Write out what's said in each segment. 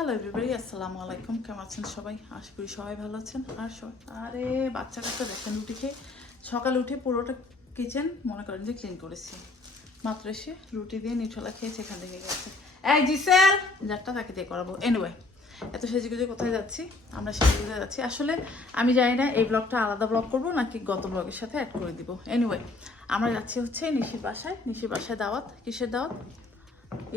Hello everybody, আসসালামু আলাইকুম। কেমন আছেন সবাই? আশা করি সবাই ভালো আছেন। আর সবাই আরে বাচ্চা কাচ্চা দেখেন, রুটি খেয়ে সকালে উঠে পুরোটা কিচেন মনে করেন যে ক্লিন করেছি। মাত্র এসে রুটি দিয়ে নিউট্রেলা খেয়েছে, এখান থেকে গেছে। এই জিসেল যারটা তাকে দিয়ে করাবো। এনিওয়ে, এত সেজেগুজে কোথায় যাচ্ছি? আমরা সেজেগুজে যাচ্ছি। আসলে আমি জানি না এই ব্লগটা আলাদা ব্লগ করবো নাকি গত ব্লগের সাথে অ্যাড করে দিব। এনিওয়ে, আমরা যাচ্ছি হচ্ছে নিশির বাসায়। নিশির বাসায় দাওয়াত। কিসের দাওয়াত?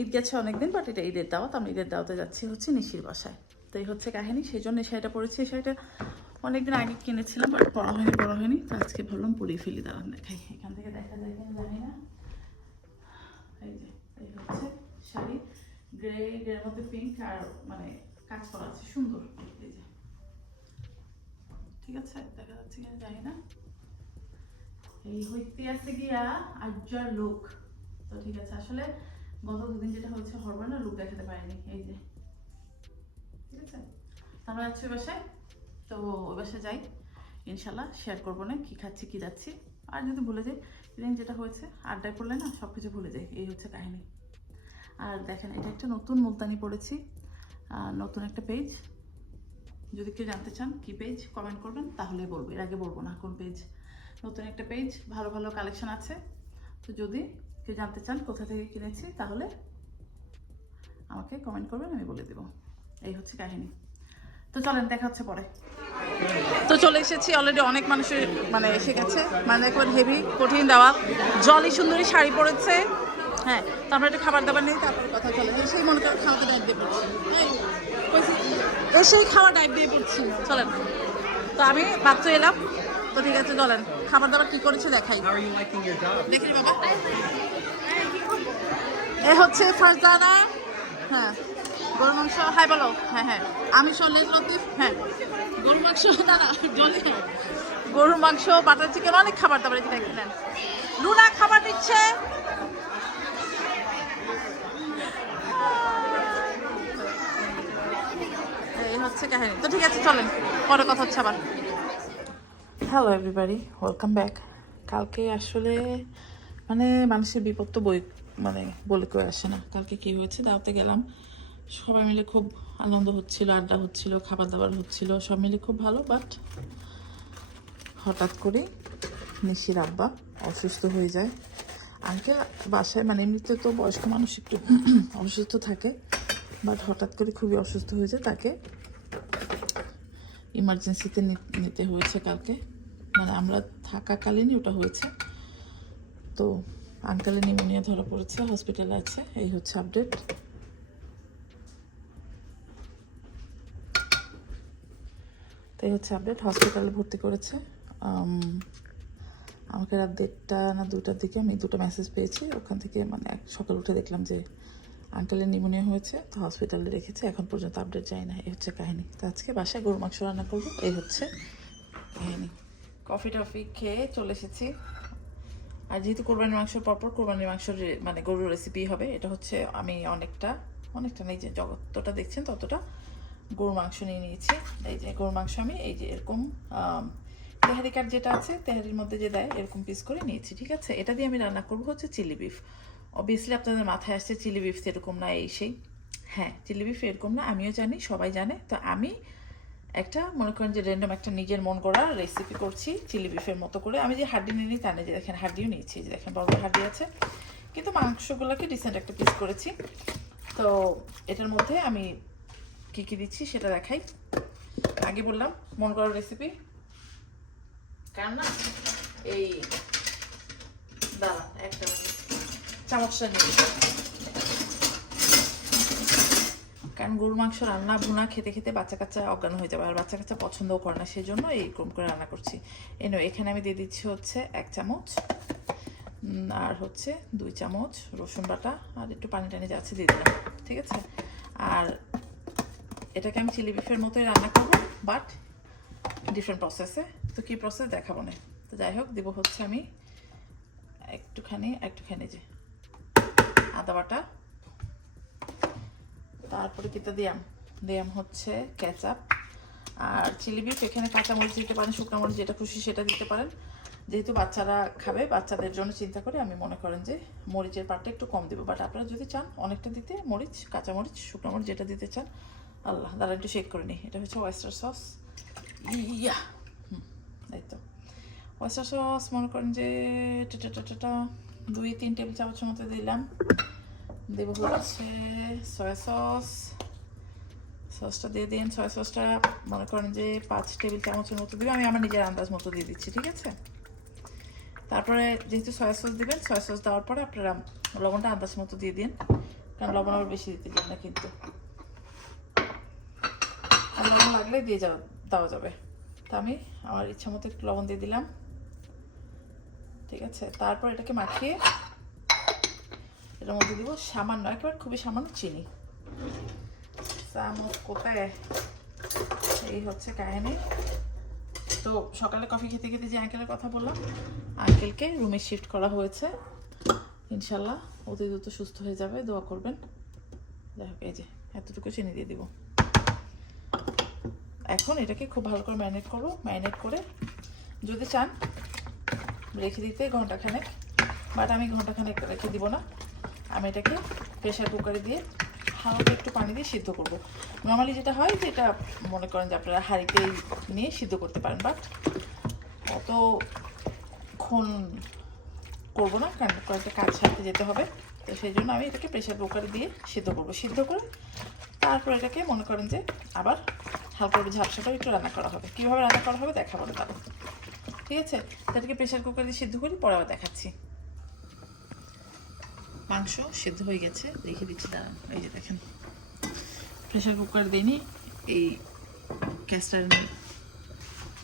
ঈদ গেছে অনেকদিন, বাট এটা ঈদের দাওয়াত। আমি ঈদের দাওয়াতে যাচ্ছি হচ্ছে নিশির বাসায়। তো এই হচ্ছে কাহিনী। সেই জন্য শাড়িটা পরেছি। এই শাড়িটা অনেকদিন আগে কিনেছিলাম, বাট পরা হয়নি। তো আজকে ভাবলাম পরিয়ে ফেলি। দাঁড়ান দেখাই, এখান থেকে দেখা যায় কিনা জানি না। এই যে এই হচ্ছে শাড়ি, গ্রের মধ্যে পিঙ্ক আর মানে কাজ করা আছে, সুন্দর। এই যে ঠিক আছে, দেখা যাচ্ছে কিনা জানি না। এই হইতে আছে গিয়া আজ্জার লুক। তো ঠিক আছে, আসলে গত দুদিন যেটা হচ্ছে হরবার না, লুক দেখাতে পারিনি। এই যে ঠিক আছে, আমরা যাচ্ছি ওই বাসায়। তো ওই বাসায় যাই, ইনশাল্লাহ শেয়ার করবো না কি খাচ্ছি কি যাচ্ছি। আর যদি ভুলে যাই, ইদানিং যেটা হয়েছে আড্ডায় পড়লে না সব কিছু ভুলে যাই। এই হচ্ছে কাহিনী। আর দেখেন, এটা একটা নতুন মুলতানি পড়েছি, নতুন একটা পেজ। যদি কেউ জানতে চান কি পেজ, কমেন্ট করবেন, তাহলে বলবো। এর আগে বলবো না কোন পেজ। নতুন একটা পেজ, ভালো ভালো কালেকশন আছে। তো যদি কেউ জানতে চান কোথা থেকে কিনেছি, তাহলে আমাকে কমেন্ট করবেন, আমি বলে দেবো। এই হচ্ছে কাহিনী। তো চলেন, দেখা হচ্ছে পরে। তো চলে এসেছি অলরেডি। অনেক মানুষের মানে এসে গেছে, মানে একবার হেভি কঠিন দেওয়া। জলি সুন্দরী শাড়ি পরেছে। হ্যাঁ, তো আমরা একটু খাবার দাবার নেই, তারপরে কথা চলে। এসেই মনে করেন খাওয়াতে ডাইভ দিয়ে পড়ছি। এসেই খাওয়া ডাইভ দিয়ে পড়ছি। চলেন, তো আমি বাচ্চা এলাম। তো ঠিক আছে, চলেন খাবার দাবার কি করেছে দেখাই। দেখি বাবা, এ হচ্ছে ফারজানা। হ্যাঁ, গরুর মাংস। হাই বলো। হ্যাঁ হ্যাঁ, আমি সল্লেজ লতিফ। হ্যাঁ, গরুর মাংস না না জলে। গরুর মাংস, বাটার চিকেন, অনেক খাবার দাবার এখানে দেখলেন। লুনা খাবার দিচ্ছে। এই হচ্ছে কাহিনী। তো ঠিক আছে, চলেন পরে কথা হচ্ছে আবার। Hello everybody, welcome back. কালকে আসলে মানে মানুষের বিপদ তো মানে বলে কেউ আসে না। কালকে কি হয়েছে, দাওয়াতে গেলাম, সবাই মিলে খুব আনন্দ হচ্ছিল, আড্ডা হচ্ছিল, খাবার দাবার হচ্ছিল, সব মিলে খুব ভালো। বাট হঠাৎ করে নিশির আব্বা অসুস্থ হয়ে যায়। আঙ্কেল বাসায় মানে এমনিতে তো বয়স্ক মানুষ একটু অসুস্থ থাকে, বাট হঠাৎ করে খুবই অসুস্থ হয়ে যায়। তাকে ইমার্জেন্সিতে নিতে হয়েছে কালকে, মানে আমরা থাকাকালীনই ওটা হয়েছে। তো আঙ্কেলের নিউমোনিয়া ধরা পড়েছে, হসপিটালে আছে। এই হচ্ছে আপডেট। তো এই হচ্ছে আপডেট, হসপিটালে ভর্তি করেছে। আমাকে রাত 1:30 না 2টার দিকে আমি 2টা মেসেজ পেয়েছি ওখান থেকে। মানে সকাল উঠে দেখলাম যে আঙ্কেলের নিউমোনিয়া হয়েছে, তো হসপিটালে রেখেছে। এখন পর্যন্ত আপডেট যায় না। এই হচ্ছে কাহিনী। তো আজকে বাসায় গরুর মাংস রান্না করবো। এই হচ্ছে কাহিনী। কফি টফি খেয়ে চলে এসেছি। আর যেহেতু কোরবানির মাংসের পরপর কোরবানির মাংসের মানে গরুর রেসিপি হবে, এটা হচ্ছে আমি অনেকটা নেই, যে যতটা দেখছেন ততটা গরুর মাংস নিয়ে নিয়েছি। এই যে গরুর মাংস আমি এই যে এরকম তেহারি কাঠ যেটা আছে, তেহারির মধ্যে যে দেয়, এরকম পিস করে নিয়েছি। ঠিক আছে, এটা দিয়ে আমি রান্না করবো হচ্ছে চিলি বিফ। অবভিয়াসলি আপনাদের মাথায় আসছে চিলি বিফ এরকম না, এই সেই। হ্যাঁ, চিলি বিফ এরকম না, আমিও জানি, সবাই জানে। তো আমি একটা মনে করেন যে র্যান্ডম একটা নিজের মন করা রেসিপি করছি চিলি বিফের মতো করে। আমি যে হাড্ডি নিয়ে নিই তা নেই, যে দেখেন হাড্ডিও নিয়েছি, যে দেখেন বড় হাড্ডি আছে, কিন্তু মাংসগুলোকে ডিসেন্ট একটা পিস করেছি। তো এটার মধ্যে আমি কি কি দিচ্ছি সেটা দেখাই। আগে বললাম মন করা রেসিপি, কারণ না এই দাঁড়া একটা চামচটা নিয়ে, কারণ গরুর মাংস রান্না ভুনা খেতে খেতে বাচ্চা কাচ্চা অজ্ঞান হয়ে যাবে, আর বাচ্চা কাচ্চা পছন্দও করে না, সেই জন্য এইরকম করে রান্না করছি। এখানে আমি দিয়ে দিচ্ছি হচ্ছে 1 চামচ, আর হচ্ছে 2 চামচ রসুন বাটা, আর একটু পানি টানি যাচ্ছে দিয়ে দিলাম। ঠিক আছে, আর এটাকে আমি চিলি বিফের মতোই রান্না করবো, বাট ডিফারেন্ট প্রসেসে। তো কী প্রসেস দেখাবো না। তো যাই হোক, দেবো হচ্ছে আমি একটুখানি যে আদা বাটা, তারপরে কিটা দিয়াম হচ্ছে কেচাপ। আর চিলি বিফ এখানে কাঁচামরিচ দিতে পারেন, শুকনো মরিচ, যেটা খুশি সেটা দিতে পারেন। যেহেতু বাচ্চারা খাবে, বাচ্চাদের জন্য চিন্তা করে আমি মনে করেন যে মরিচের পাটটা একটু কম দেবো। বাট আপনারা যদি চান অনেকটা দিতে, মরিচ, কাঁচামরিচ, শুকনো মরিচ যেটা দিতে চান আল্লাহ, দাঁড়া একটু চেক করে নিই। এটা হচ্ছে ওয়েস্টার সস। ইয়া, এই তো ওয়েস্টার সস মনে করেন যে 2-3 টেবিল চামচের মতো দিলাম। দেব হচ্ছে সয়া সস। সসটা দিয়ে দিন। সয়া সসটা মনে করেন যে 5 টেবিল চামচের মতো দিবেন। আমি আমার নিজের আন্দাজ মতো দিয়ে দিচ্ছি, ঠিক আছে? তারপরে যেহেতু সয়া সস দিবেন, সয়া সস দেওয়ার পরে আপনারা লবণটা আন্দাজ মতো দিয়ে দিন, কারণ লবণ আবার বেশি দিতে দিন না কিন্তু। লবণ লাগলে দেওয়া যাবে। তা আমি আমার ইচ্ছা মতো একটু লবণ দিয়ে দিলাম, ঠিক আছে? তারপর এটাকে মাখিয়ে এটার মধ্যে দিব সামান্য, একেবারে খুবই সামান্য চিনি। চামচ কোথায়, এই হচ্ছে কাহিনী। তো সকালে কফি খেতে খেতে যে আঙ্কেলের কথা বললাম, আঙ্কেলকে রুমে শিফট করা হয়েছে। ইনশাল্লাহ অতি দ্রুত সুস্থ হয়ে যাবে, দোয়া করবেন। যাই হোক, এই যে এতটুকু চিনি দিয়ে দিব। এখন এটাকে খুব ভালো করে ম্যারিনেট করবো। ম্যারিনেট করে যদি চান রেখে দিতে ঘন্টাখানেক, বাট আমি ঘন্টাখানেক রেখে দিব না। আমি এটাকে প্রেশার কুকারে দিয়ে হালকা একটু পানি দিয়ে সিদ্ধ করব। নর্মালি যেটা হয় যে এটা মনে করেন যে আপনারা হাঁড়িতেই নিয়ে সিদ্ধ করতে পারেন, বাট অতক্ষণ করবো না, কারণ কয়েকটা কাজ সারতে যেতে হবে। তো সেই জন্য আমি এটাকে প্রেশার কুকারে দিয়ে সিদ্ধ করবো। সিদ্ধ করে তারপর এটাকে মনে করেন যে আবার হালকা করে ঝাপসাটাও একটু রান্না করা হবে। কীভাবে রান্না করা হবে দেখাবো না তারপর, ঠিক আছে? এটাকে প্রেশার কুকারে দিয়ে সিদ্ধ করি, পরে আবার দেখাচ্ছি। মাংস সিদ্ধ হয়ে গেছে, রেখে দিচ্ছি, দাঁড়ান। এই যে দেখেন, প্রেশার কুকার দিইনি, এই ক্যাস্টার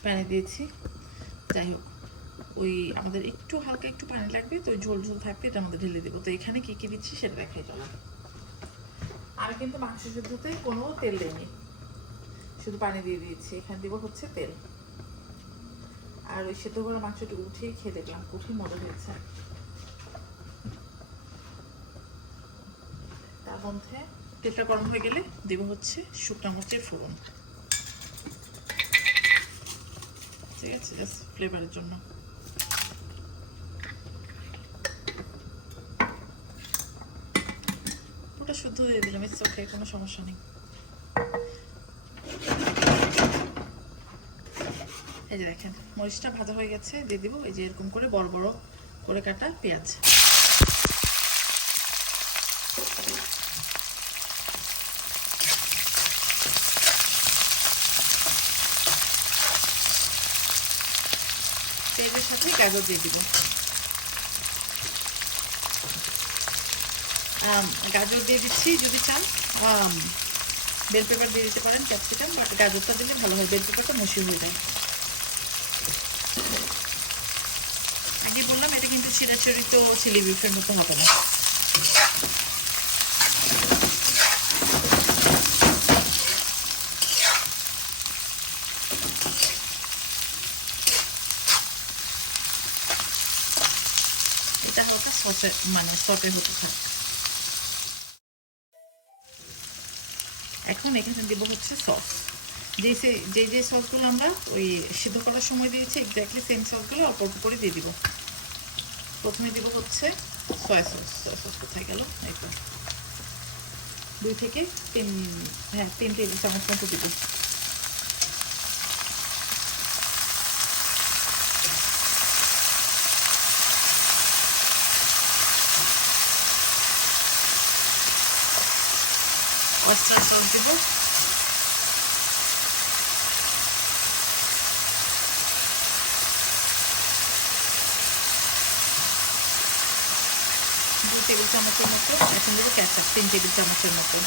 প্যানে দিয়েছি। যাই হোক, ওই আমাদের একটু হালকা একটু পানি লাগবে, তো ওই ঝোল ঝোল থাকবে, এটার মধ্যে ঢেলে দেবো। তো এখানে কী কী দিচ্ছি সেটা দেখাই চলো। আমি কিন্তু মাংস সিদ্ধতে কোনো তেল দিইনি, শুধু পানি দিয়ে দিয়েছি। এখানে দিব হচ্ছে তেল। আর ওই সেদ্ধ করা মাংসটা উঠেই খেয়ে দেখলাম, খুবই মজা হয়েছে। তার মধ্যে তেলটা গরম হয়ে গেলে দেবো হচ্ছে শুকনো মরিচের ফোড়ন, ঠিক আছে? জাস্ট ফ্লেভারের জন্য। ওটা শুদ্ধ দিয়ে দিলাম, ইটস ওকে, কোনো সমস্যা নেই। এই যে দেখেন মরিচটা ভাজা হয়ে গেছে, দিয়ে দিব এই যে এরকম করে বড় বড় করে কাটা পেঁয়াজ। পেঁয়াজের সাথে গাজর দিয়ে দিব। গাজর দিয়ে দিচ্ছি, যদি চান বেল পেপার দিয়ে দিতে পারেন, ক্যাপসিকাম, বাট গাজরটা দিলে ভালো হয়, বেল পেপারটা মসি হয়ে যায়। আগে বললাম এটা কিন্তু চিরাচরিত চিলি বিফের মতো হবে না। এটা হালকা সসে মানে সটে হতে থাকে। এখন এখানে দেবো হচ্ছে সস, যে সসগুলো আমরা ওই সিদ্ধ করার সময় দিয়েছি, এক্স্যাক্টলি সেম সসগুলো অল্প অল্প করে দিয়ে দিব। প্রথমে দিব হচ্ছে সয়া সস। সয়া সস কোথায় গেল? একদম 2 থেকে 3 টেবিল চামচ মতো দিব। ওয়েস্টার সস দিব। টেবিল চামচের মতো। এখন দেবো কেচাপ 3 টেবিল চামচের মতো।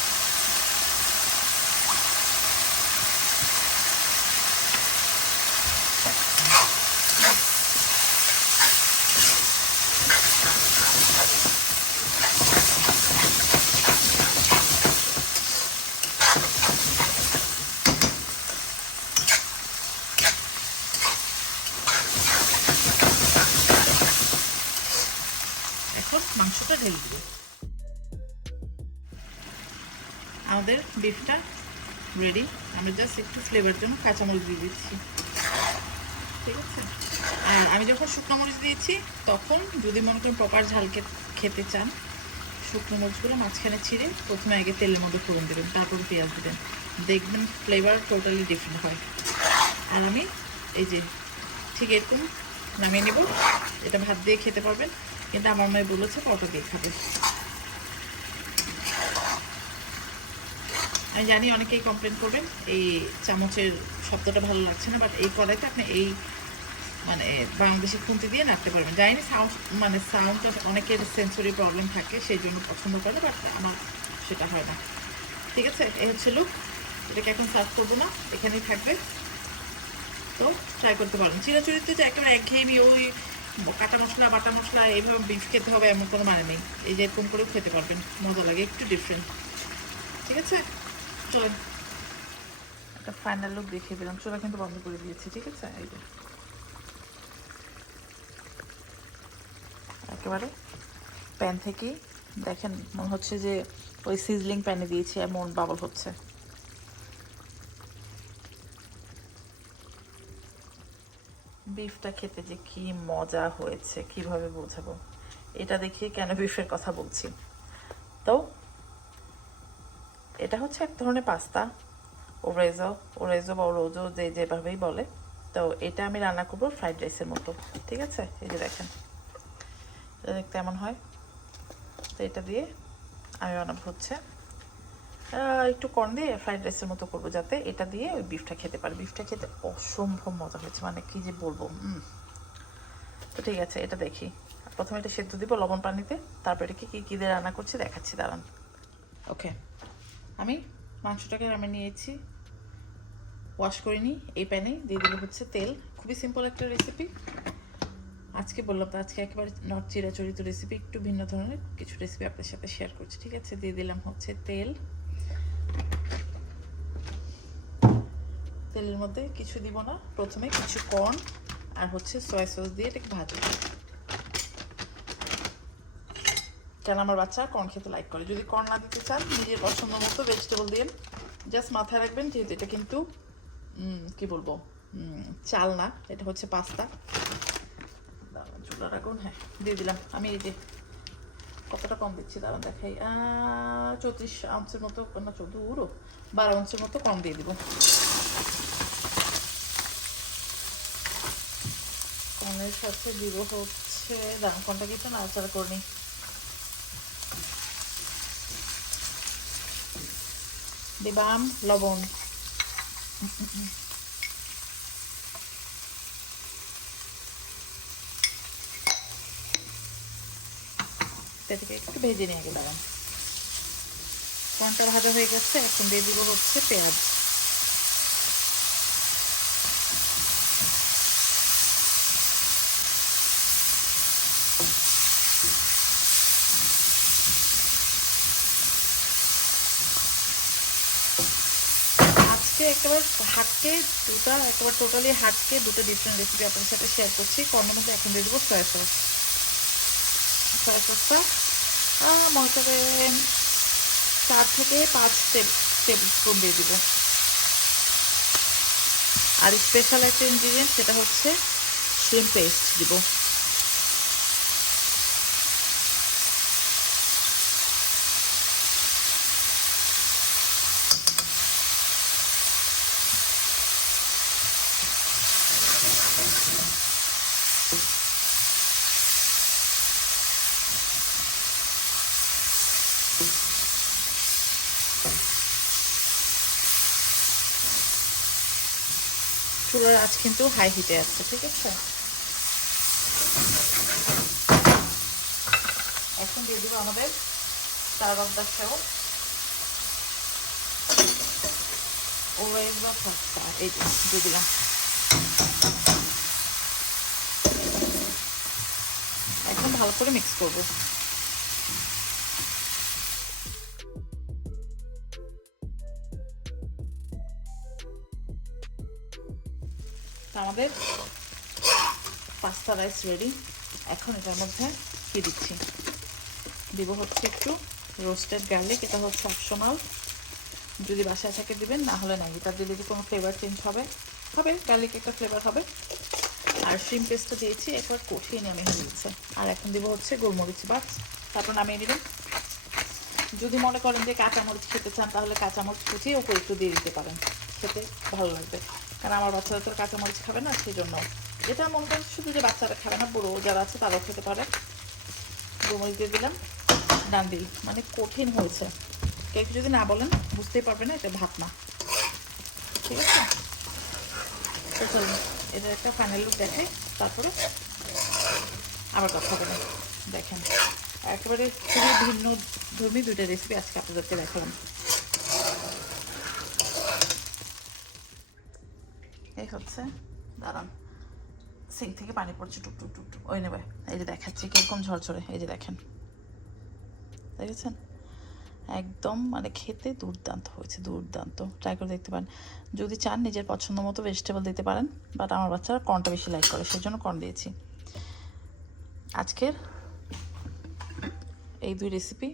এখন মাংসটা ঢেলে দিব। আমাদের বিফটা রেডি। আমরা জাস্ট একটু ফ্লেভার জন্য কাঁচামরিচ দিয়ে দিচ্ছি, ঠিক আছে? আর আমি যখন শুকনো মরিচ দিয়েছি তখন যদি মনে করেন প্রপার ঝাল খেতে চান, শুকনো মরিচগুলো মাঝখানে ছিঁড়ে প্রথমে আগে তেলের মধ্যে ফোড়ন দেবেন, তারপর পেঁয়াজ দেবেন, দেখবেন ফ্লেভার টোটালি ডিফারেন্ট হয়। আর আমি এই যে ঠিক এরকম নামিয়ে নেব। এটা ভাত দিয়ে খেতে পারবেন, কিন্তু আমার মায়ে বলেছে পরোটা দিয়ে খাবে। আমি জানি অনেকেই কমপ্লেন করবেন এই চামচের শব্দটা ভালো লাগছে না, বাট এই কড়াইতে আপনি এই মানে বাংলাদেশি খুন্তি দিয়ে নাড়তে পারবেন। জানি না সাউন্ড মানে সাউন্ডটা অনেকের সেন্সরি প্রবলেম থাকে সেই জন্য পছন্দ করে, বাট আমার সেটা হয় না। ঠিক আছে, এই হচ্ছে লুক। এটাকে এখন সার্ভ করবো না, এখানেই থাকবে। তো ট্রাই করতে পারেন। চিরাচরিত যে একেবারে একঘেয়েমি ওই কাটা মশলা বাটা মশলা এইভাবে বিফ খেতে হবে এমন কোনো মানে নেই। এই যে এরকম করেও খেতে পারবেন, মজা লাগে, একটু ডিফারেন্ট। ঠিক আছে, চলেন একটা ফাইনাল লুক দেখিয়ে দিলাম। চুলা কিন্তু বন্ধ করে দিয়েছি। ঠিক আছে, এই যে একেবারে প্যান থেকেই দেখেন মনে হচ্ছে যে ওই সিজলিং প্যানে দিয়েছি এমন বাবল হচ্ছে। বিফটা খেতে যে কি মজা হয়েছে কিভাবে বোঝাবো, এটা দেখিয়ে কেন বিফের কথা বলছি। তো এটা হচ্ছে এক ধরনের পাস্তা, ওরেজো বা ওরোজো যে যেভাবেই বলে। তো এটা আমি রান্না করবো ফ্রাইড রাইসের মতো। ঠিক আছে, এই যে দেখেন এটা দেখতে এমন হয়। তো এটা দিয়ে আমি বানাবো হচ্ছে একটু কর্ন দিয়ে ফ্রাইড রাইসের মতো করবো, যাতে এটা দিয়ে ওই বিফটা খেতে পারে। বিফটা খেতে অসম্ভব মজা হয়েছে, মানে কি যে বলবো। তো ঠিক আছে, এটা দেখি। প্রথমে এটা সেদ্ধ দিব লবণ পানিতে, তারপর এটাকে কী কী দিয়ে রান্না করছি দেখাচ্ছি, দাঁড়ান। ওকে, আমি মাংসটাকে আমি নিয়েছি, ওয়াশ করে নিই। এই প্যানে দিয়ে দিলে হচ্ছে তেল। খুবই সিম্পল একটা রেসিপি আজকে বললাম। তো আজকে একেবারে নট চিরাচরিত রেসিপি, একটু ভিন্ন ধরনের কিছু রেসিপি আপনার সাথে শেয়ার করছি। ঠিক আছে, দিয়ে দিলাম হচ্ছে তেল। তেলের মধ্যে কিছু দিব না, প্রথমে কিছু কর্ন আর হচ্ছে সয়া সস দিয়ে এটাকে ভাজবো। কেন আমার বাচ্চা কর্ন খেতে লাইক করে। যদি কর্ন না দিতে চান নিজের পছন্দ মতো ভেজিটেবল দিয়ে। জাস্ট মাথায় রাখবেন যেহেতু এটা কিন্তু কি বলবো চাল না, এটা হচ্ছে পাস্তা। চুলার আগুন, হ্যাঁ দিয়ে দিলাম। আমি এই যে কতটা কম দিচ্ছি দাঁড়ান দেখাই, 34 আউন্সের মতো না 12 আউন্সের মতো কম দিয়ে দিব। কর্নের সাথে দিব হচ্ছে দাঁড়ান কোনটা কিছু নাড়াচাড়া করে নিই। দিবাম লবণ, এটাকে একটু ভেজে নিয়ে আগে দাঁড়ান। কর্নটা ভাজা হয়ে গেছে, এখন দিয়ে দিব হচ্ছে পেঁয়াজ। একেবারে হাটকে একেবারে টোটালি হাটকে দুটো ডিফারেন্ট রেসিপি আপনার সাথে শেয়ার করছি। কর্নের মধ্যে এখন দিয়ে দেবো সয়া সস। সয়া সসটা মনে করেন 4 থেকে 5 টেবিল স্পুন দিয়ে দিব। আর স্পেশাল একটা ইনগ্রিডিয়েন্ট সেটা হচ্ছে শ্রিম্প পেস্ট দিব। চুলার আঁচ কিন্তু হাই হিটে আছে। ঠিক আছে, এখন দিয়ে দিব আমাদের তারকদার সেও ওরেজো পাস্তা, এই দিয়ে দিলাম। এখন ভালো করে মিক্স করব। আমাদের পাস্তা রাইস রেডি। এখন এটার মধ্যে কি দিচ্ছি, দিব হচ্ছে একটু রোস্টেড গার্লিক। এটা হচ্ছে অপশনাল, যদি বাসায় থাকে দিবেন, না হলে নাই। এটা দিলে কি কোনো ফ্লেভার চেঞ্জ হবে? গার্লিক একটা ফ্লেভার হবে। আর শ্রিম্প পেস্টটা দিয়েছি, একবার কষিয়ে নিয়ে আমি হয়ে গেছে। আর এখন দিব হচ্ছে গোলমরিচ বাস, তারপর নামিয়ে নেবেন। যদি মনে করেন যে কাঁচামরিচ খেতে চান তাহলে কাঁচামরিচ কুচিয়ে ওপরে একটু দিয়ে দিতে পারেন, খেতে ভালো লাগবে। কারণ আমার বাচ্চারা তো কাঁচামরিচ খাবে না, সেই জন্য এটা মনে করেন শুধু যে বাচ্চারা খাবে না, বুড়ো যারা আছে তারাও খেতে পারে। গোমরিচ দিয়ে দিলাম, ডান দিই। মানে কঠিন হয়েছে, কেউ যদি না বলেন বুঝতেই পারবে না এটা ভাত না। ঠিক আছে, তো চলুন এদের একটা ফাইনাল লুক দেখাই, তারপরে আবার কথা বলুন। দেখেন একেবারে খুবই ভিন্ন ধর্মী দুইটা রেসিপি আজকে আপনাদেরকে দেখালাম। এই হচ্ছে, দাঁড়ান, সিঙ্ক থেকে পানি পড়ছে টুক টুক টুক টুক, ওই নেবে। এই যে দেখাচ্ছি কিরকম ঝরঝরে, এই যে দেখেন, দেখেছেন? একদম মানে খেতে দুর্দান্ত হয়েছে, দুর্দান্ত। ট্রাই করে দেখতে পারেন। যদি চান নিজের পছন্দ মতো ভেজিটেবল দিতে পারেন, বাট আমার বাচ্চারা কর্নটা বেশি লাইক করে, সেই জন্য কর্ন দিয়েছি। আজকের এই দুই রেসিপি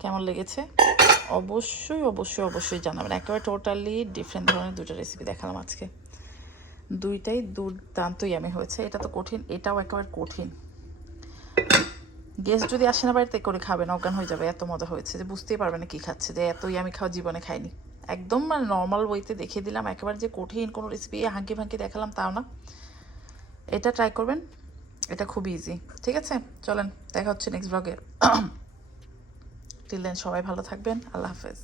কেমন লেগেছে অবশ্যই অবশ্যই অবশ্যই জানাবেন। একেবারে টোটালি ডিফারেন্ট ধরনের দুটো রেসিপি দেখালাম আজকে, দুইটাই দুর্দান্ত ইয়ামি হয়েছে। এটা তো কঠিন, এটাও একেবারে কঠিন। গেস্ট যদি আসে না বাড়িতে করে খাবেন, অজ্ঞান হয়ে যাবে, এত মজা হয়েছে যে বুঝতেই পারবে না কী খাচ্ছে, যে এত ইয়ামি খাওয়া জীবনে খাইনি। একদম মানে নর্মাল ওয়েতে দেখিয়ে দিলাম, একেবারে যে কঠিন কোনো রেসিপি হাঁকি ফাঁকি দেখালাম তাও না। এটা ট্রাই করবেন, এটা খুব ইজি। ঠিক আছে, চলেন দেখা হচ্ছে নেক্সট ব্লগে। টিল দেন সবাই ভালো থাকবেন, আল্লাহ হাফেজ।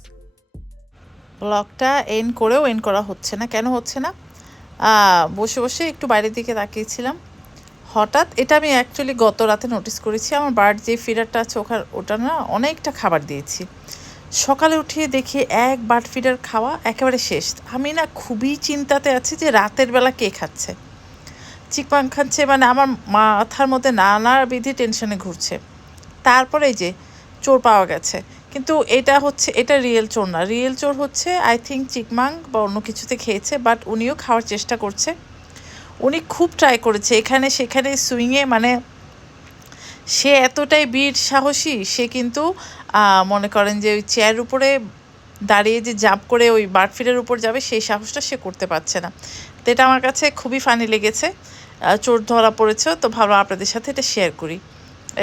ব্লগটা এন্ড করেও এন্ড করা হচ্ছে না, কেন হচ্ছে না? বসে বসে একটু বাইরের দিকে তাকিয়েছিলাম, হঠাৎ এটা আমি অ্যাকচুয়ালি গত রাতে নোটিস করেছি, আমার বার্ড যে ফিডারটা আছে ওটা না অনেকটা খাবার দিয়েছি। সকালে উঠিয়ে দেখি এক বার্ড ফিডার খাওয়া একেবারে শেষ। আমি না খুবই চিন্তাতে আছি যে রাতের বেলা কে খাচ্ছে, চিকপাং খাচ্ছে, মানে আমার মাথার মধ্যে নানাবিধি টেনশনে ঘুরছে। তারপরে এই যে চোর পাওয়া গেছে, কিন্তু এটা হচ্ছে, এটা রিয়েল চোর না, রিয়েল চোর হচ্ছে আই থিঙ্ক চিকমাং বা অন্য কিছুতে খেয়েছে, বাট উনিও খাওয়ার চেষ্টা করছে। উনি খুব ট্রাই করেছে এখানে সেখানে সুইংয়ে, মানে সে এতটাই বীর সাহসী, সে কিন্তু মনে করেন যে ওই চেয়ারের উপরে দাঁড়িয়ে যে জাম্প করে ওই বার্ড ফিডের উপর যাবে সেই সাহসটা সে করতে পারছে না। তো এটা আমার কাছে খুবই ফানি লেগেছে, চোর ধরা পড়েছে, তো ভাবলাম আপনাদের সাথে এটা শেয়ার করি।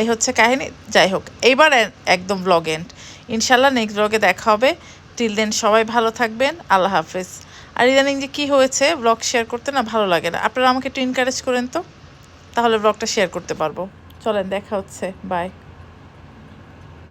এই হচ্ছে কাহিনী। যাই হোক, এইবার একদম ব্লগ এন্ড, ইনশাল্লাহ নেক্সট ব্লগে দেখা হবে। টিল দেন সবাই ভালো থাকবেন, আল্লাহ হাফেজ। আর ইদানিং যে কী হয়েছে, ব্লগ শেয়ার করতে না ভালো লাগে না, আপনারা আমাকে একটু এনকারেজ করেন তো, তাহলে ব্লগটা শেয়ার করতে পারবো। চলেন দেখা হচ্ছে, বাই।